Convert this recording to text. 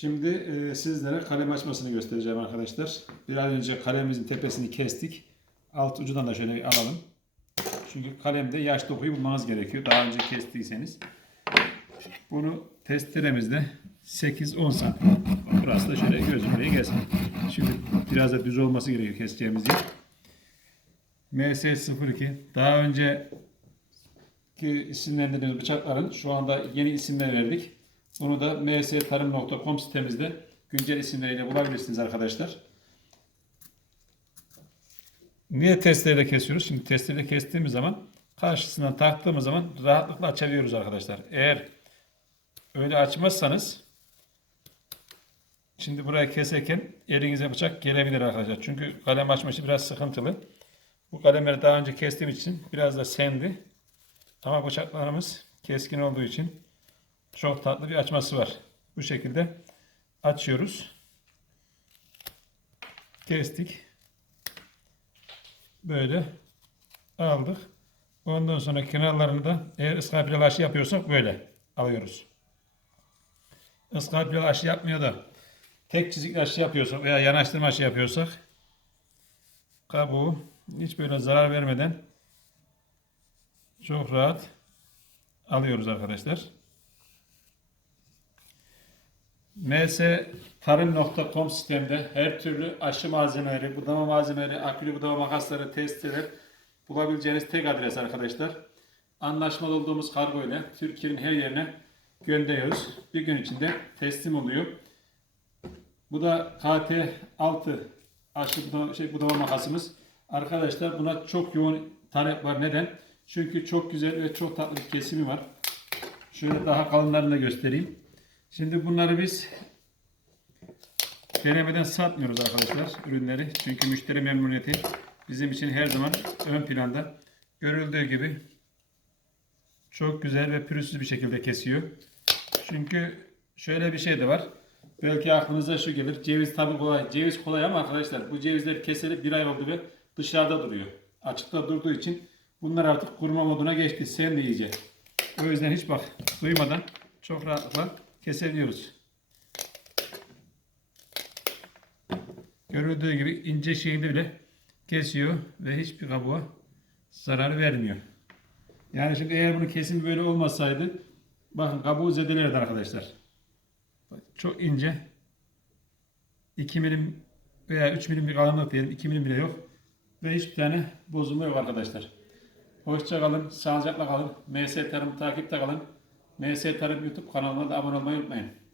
Şimdi e, sizlere kalem açmasını göstereceğim arkadaşlar. Bir an önce kalemimizin tepesini kestik. Alt ucundan da şöyle bir alalım. Çünkü kalemde yaş dokuyu bulmanız gerekiyor. Daha önce kestiyseniz. Bunu testeremizde 8-10 santim. Burası da şöyle gözüm buraya gelsin. Şimdi biraz da düz olması gerekiyor keseceğimiz yer. MS02 daha önce ki isimlendirdiğimiz bıçakların şu anda yeni isimler verdik. Bunu da mstarım.com sitemizde güncel isimleriyle bulabilirsiniz arkadaşlar. Niye testereyle kesiyoruz? Şimdi testereyle kestiğimiz zaman karşısından taktığımız zaman rahatlıkla açabiliyoruz arkadaşlar. Eğer öyle açmazsanız şimdi buraya keserken elinize bıçak gelebilir arkadaşlar. Çünkü kalem açması biraz sıkıntılı. Bu kalemleri daha önce kestiğim için biraz da sendi. Ama bıçaklarımız keskin olduğu için çok tatlı bir açması var. Bu şekilde açıyoruz. Kestik. Böyle aldık. Ondan sonra kenarlarını da eğer ıskarpiyel aşı yapıyorsak böyle alıyoruz. Iskarpiyel aşı yapmıyor da tek çizikli aşı yapıyorsak veya yanaştırma aşı yapıyorsak kabuğu hiç böyle zarar vermeden çok rahat alıyoruz arkadaşlar. mstarım.com sistemde her türlü aşı malzemeleri, budama malzemeleri, akülü budama makasları, testeler bulabileceğiniz tek adres arkadaşlar. Anlaşmalı olduğumuz kargo ile Türkiye'nin her yerine gönderiyoruz. Bir gün içinde teslim oluyor. Bu da KT6 aşı budama, şey, budama makasımız. Arkadaşlar buna çok yoğun talep var. Neden? Çünkü çok güzel ve çok tatlı bir kesimi var. Şöyle daha kalınlarını da göstereyim. Şimdi bunları biz denemeden satmıyoruz arkadaşlar ürünleri. Çünkü müşteri memnuniyeti bizim için her zaman ön planda. Görüldüğü gibi çok güzel ve pürüzsüz bir şekilde kesiyor. Çünkü şöyle bir şey de var. Belki aklınıza şu gelir. Ceviz tabi kolay. Ceviz kolay ama arkadaşlar bu cevizler keseli bir ay oldu ve dışarıda duruyor. Açıkta durduğu için bunlar artık kuruma moduna geçti. Sen de iyice. O yüzden hiç bak duymadan çok rahatlıkla kesebiliyoruz. Görüldüğü gibi ince şeyinde bile kesiyor ve hiçbir kabuğa zarar vermiyor. Yani şimdi eğer bunun kesimi böyle olmasaydı bakın kabuğu zedelerdi arkadaşlar. Çok ince 2 milim veya 3 milim bir kalınlık diyelim 2 milim bile yok. Ve hiçbir tane bozulma yok arkadaşlar. Hoşça kalın, sağlıcakla kalın. MS Tarım takipte kalın. MS Tarım YouTube kanalına da abone olmayı unutmayın.